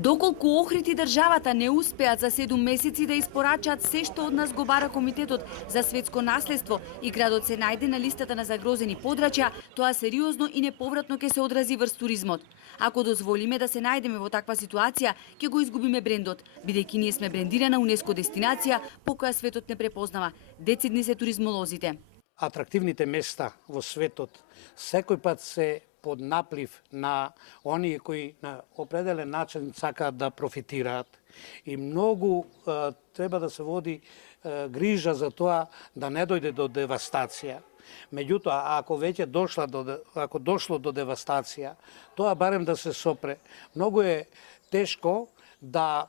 Доколку Охрид и државата не успеат за 7 месеци да испорачаат се што од нас го бара Комитетот за светско наследство и градот се најде на листата на загрозени подрачја, тоа сериозно и неповратно ќе се одрази врз туризмот. Ако дозволиме да се најдеме во таква ситуација, ќе го изгубиме брендот, бидејќи ние сме брендирана УНЕСКО дестинација по која светот не препознава. Децидни се туризмолозите. Атрактивните места во светот секој пат се под наплив на оние кои на определен начин сакаат да профитираат. И многу треба да се води грижа за тоа да не дојде до девастација. Меѓутоа, ако веќе дошло до девастација, тоа барем да се сопре. Многу е тешко да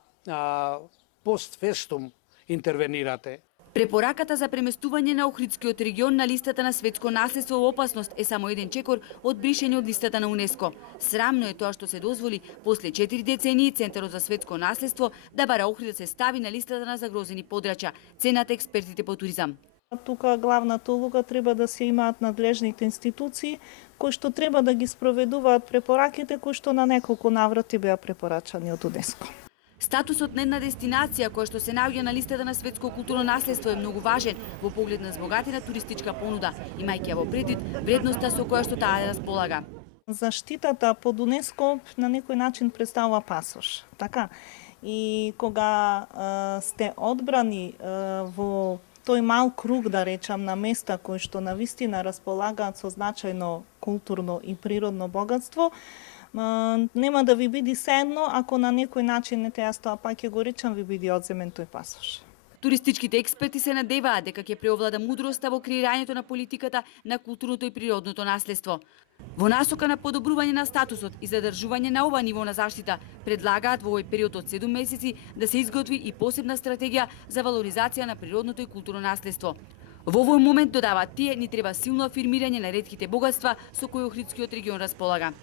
постфестум интервенирате. Препораката за преместување на Охридскиот регион на листата на светско наследство во опасност е само еден чекор од бришење од листата на УНЕСКО. Срамно е тоа што се дозволи после 4 децении Центарот за светско наследство да бара Охрид да се стави на листата на загрозени подрачја, ценат експертите по туризам. Тука главната улога треба да се имаат надлежните институции кои што треба да ги спроведуваат препораките кои што на неколку наврати беа препорачани од УНЕСКО. Статусот на една дестинација која што се наоѓа на листата на светско културно наследство е многу важен во поглед на збогатена туристичка понуда, имајќи ја во предвид вредноста со која што таа располага. Заштитата под УНЕСКО на некој начин представува пасош. Така, и кога сте одбрани во тој мал круг, да речам, на места кои што навистина располагаат со значајно културно и природно богатство, нема да ви биде седно ако на некој начин не теа тоа, па ќе го речам, ви биде одземен тој пасош. Туристичките експерти се надеваат дека ќе преовлада мудроста во креирањето на политиката на културното и природното наследство. Во насока на подобрување на статусот и задржување на ова ниво на заштита, предлагаат во овој период од 7 месеци да се изготви и посебна стратегија за валоризација на природното и културно наследство. Во овој момент, додаваат тие, ни треба силно афирмирање на ретките богатства со кои Охридскиот регион располага.